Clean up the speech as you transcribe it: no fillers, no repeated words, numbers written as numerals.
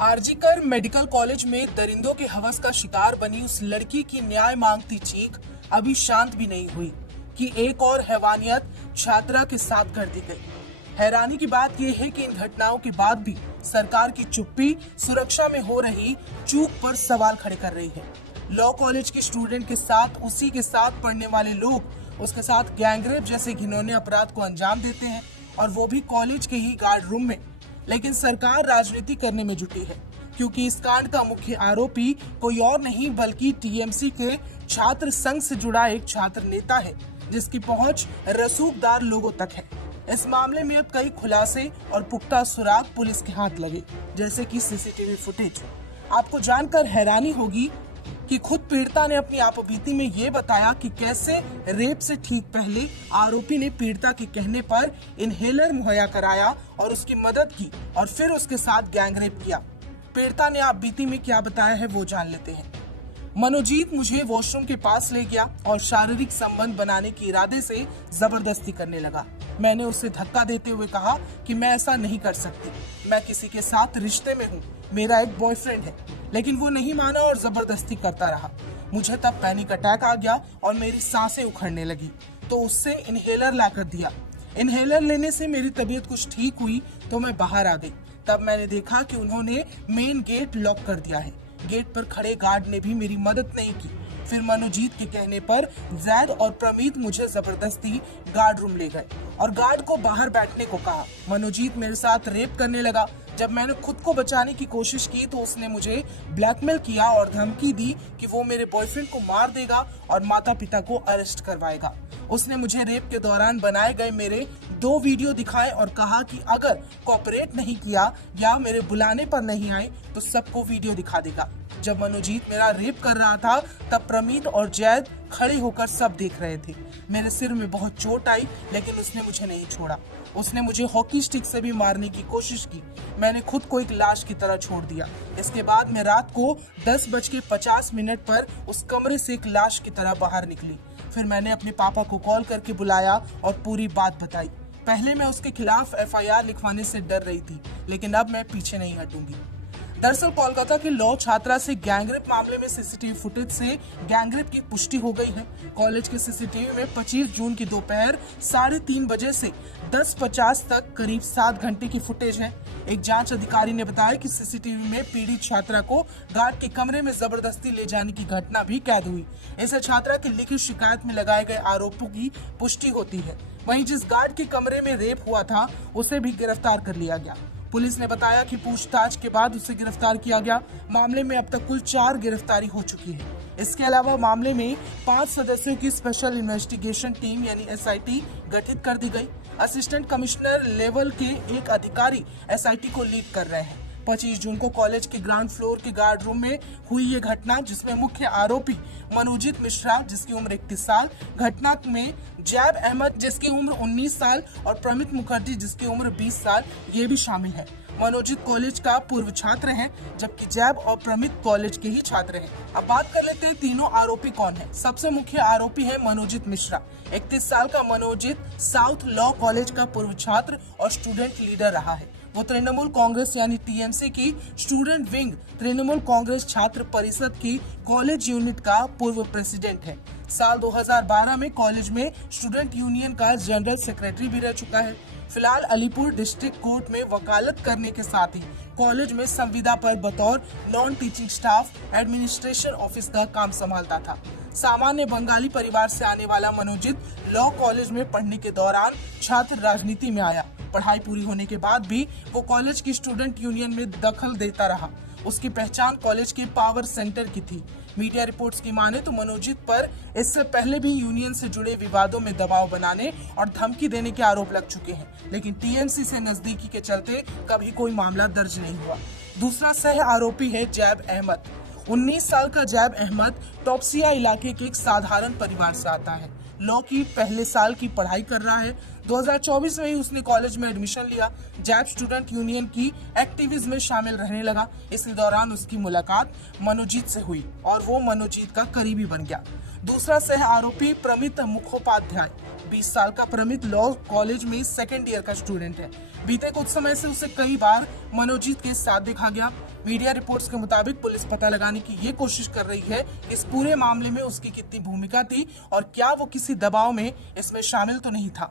RG Kar medical college में दरिंदों के हवस का शिकार बनी उस लड़की की न्याय मांगती चीख अभी शांत भी नहीं हुई कि एक और हैवानियत छात्रा के साथ कर दी गई। हैरानी की बात यह है कि इन घटनाओं के बाद भी सरकार की चुप्पी सुरक्षा में हो रही चूक पर सवाल खड़े कर रही है। लॉ कॉलेज के स्टूडेंट के साथ उसी के साथ पढ़ने वाले लोग उसके साथ गैंगरेप जैसे घिनौने अपराध को अंजाम देते हैं, और वो भी कॉलेज के ही गार्ड रूम में। लेकिन सरकार राजनीति करने में जुटी है, क्योंकि इस कांड का मुख्य आरोपी कोई और नहीं बल्कि टीएमसी के छात्र संघ से जुड़ा एक छात्र नेता है, जिसकी पहुंच रसूखदार लोगों तक है। इस मामले में अब कई खुलासे और पुख्ता सुराग पुलिस के हाथ लगे, जैसे कि सीसीटीवी फुटेज। आपको जानकर हैरानी होगी कि खुद पीड़िता ने अपनी आपबीती में ये बताया कि कैसे रेप से ठीक पहले आरोपी ने पीड़िता के कहने पर इनहेलर मुहैया कराया और उसकी मदद की, और फिर उसके साथ गैंगरेप किया। पीड़िता ने आपबीती में क्या बताया है वो जान लेते हैं। मनोजीत मुझे वॉशरूम के पास ले गया और शारीरिक संबंध बनाने के इरादे से जबरदस्ती करने लगा। मैंने उसे धक्का देते हुए कहा कि मैं ऐसा नहीं कर सकती, मैं किसी के साथ रिश्ते में हूँ, मेरा एक बॉयफ्रेंड है। लेकिन वो नहीं माना और जबरदस्ती करता रहा। मुझे तब पैनिक अटैक आ गया और मेरी सांसें उखड़ने लगी, तो उससे इनहेलर लाकर दिया। इनहेलर लेने से मेरी तबीयत कुछ ठीक हुई तो मैं बाहर आ गई। तब मैंने देखा कि उन्होंने मेन गेट लॉक कर दिया है। गेट पर खड़े गार्ड ने भी मेरी मदद नहीं की। फिर मनोजीत के कहने पर जैद और प्रमीत मुझे जबरदस्ती गार्ड रूम ले गए और गार्ड को बाहर बैठने को कहा। मनोजीत मेरे साथ रेप करने लगा। जब मैंने खुद को बचाने की कोशिश की तो उसने मुझे ब्लैकमेल किया और धमकी दी कि वो मेरे बॉयफ्रेंड को मार देगा और माता पिता को अरेस्ट करवाएगा। उसने मुझे रेप के दौरान बनाए गए मेरे 2 वीडियो दिखाए और कहा कि अगर कोऑपरेट नहीं किया या मेरे बुलाने पर नहीं आए तो सबको वीडियो दिखा देगा। जब मनोजीत मेरा रेप कर रहा था तब प्रमीत और जैद खड़े होकर सब देख रहे थे। मेरे सिर में बहुत चोट आई, लेकिन उसने मुझे नहीं छोड़ा। उसने मुझे हॉकी स्टिक से भी मारने की कोशिश की। मैंने खुद को एक लाश की तरह छोड़ दिया। इसके बाद मैं रात को 10:50 पर उस कमरे से एक लाश की तरह बाहर निकली। फिर मैंने अपने पापा को कॉल करके बुलाया और पूरी बात बताई। पहले मैं उसके खिलाफ FIR लिखवाने से डर रही थी, लेकिन अब मैं पीछे नहीं हटूंगी। दरअसल कोलकाता के लॉ छात्रा से गैंगरेप मामले में सीसीटीवी फुटेज से गैंगरेप की पुष्टि हो गई है। कॉलेज के सीसीटीवी में 25 जून की दोपहर 3:30 बजे से 10:50 तक करीब 7 घंटे की फुटेज है। एक जांच अधिकारी ने बताया कि सीसीटीवी में पीड़ित छात्रा को गार्ड के कमरे में जबरदस्ती ले जाने की घटना भी कैद हुई। इससे छात्रा की लिखित शिकायत में लगाए गए आरोपों की पुष्टि होती है। वहीं जिस गार्ड के कमरे में रेप हुआ था उसे भी गिरफ्तार कर लिया गया। पुलिस ने बताया कि पूछताछ के बाद उसे गिरफ्तार किया गया। मामले में अब तक कुल 4 गिरफ्तारी हो चुकी है। इसके अलावा मामले में 5 सदस्यों की स्पेशल इन्वेस्टिगेशन टीम यानी SIT गठित कर दी गई। असिस्टेंट कमिश्नर लेवल के एक अधिकारी SIT को लीड कर रहे हैं। 25 जून को कॉलेज के ग्राउंड फ्लोर के गार्ड रूम में हुई ये घटना, जिसमें मुख्य आरोपी मनोजीत मिश्रा जिसकी उम्र 31 साल, घटना में जैब अहमद जिसकी उम्र 19 साल और प्रमित मुखर्जी जिसकी उम्र 20 साल ये भी शामिल है। मनोजीत कॉलेज का पूर्व छात्र है, जबकि जैब और प्रमित कॉलेज के ही छात्र हैं। अब बात कर लेते हैं तीनों आरोपी कौन है। सबसे मुख्य आरोपी है मनोजीत मिश्रा। 31 साल का मनोजीत साउथ लॉ कॉलेज का पूर्व छात्र और स्टूडेंट लीडर रहा है। वो तृणमूल कांग्रेस यानी TMC की स्टूडेंट विंग तृणमूल कांग्रेस छात्र परिषद की कॉलेज यूनिट का पूर्व प्रेसिडेंट है। साल 2012 में कॉलेज में स्टूडेंट यूनियन का जनरल सेक्रेटरी भी रह चुका है। फिलहाल अलीपुर डिस्ट्रिक्ट कोर्ट में वकालत करने के साथ ही कॉलेज में संविदा पर बतौर non teaching staff administration office का काम संभालता था। सामान्य बंगाली परिवार से आने वाला मनोजीत लॉ कॉलेज में पढ़ने के दौरान छात्र राजनीति में आया। पढ़ाई पूरी होने के बाद भी वो कॉलेज की स्टूडेंट यूनियन में दखल देता रहा। उसकी पहचान कॉलेज के पावर सेंटर की थी। मीडिया रिपोर्ट्स की माने तो मनोजीत पर इससे पहले भी यूनियन से जुड़े विवादों में दबाव बनाने और धमकी देने के आरोप लग चुके हैं, लेकिन TMC से नजदीकी के चलते कभी कोई मामला दर्ज नहीं हुआ। दूसरा सह आरोपी है जैब अहमद। 19 साल का जैब अहमद टॉपसिया इलाके के एक साधारण परिवार से आता है। लॉ की पहले साल की पढ़ाई कर रहा है। 2024 में ही उसने कॉलेज में एडमिशन लिया। जैप स्टूडेंट यूनियन की एक्टिविज्म में शामिल रहने लगा। इसी दौरान उसकी मुलाकात मनोजीत से हुई और वो मनोजीत का करीबी बन गया। दूसरा सह आरोपी प्रमित मुखोपाध्याय, 20 साल का प्रमित लॉ कॉलेज में सेकेंड ईयर का स्टूडेंट है। बीते कुछ समय से उसे कई बार मनोजीत के साथ देखा गया। मीडिया रिपोर्ट्स के मुताबिक पुलिस पता लगाने की ये कोशिश कर रही है इस पूरे मामले में उसकी कितनी भूमिका थी और क्या वो किसी दबाव में इसमें शामिल तो नहीं था।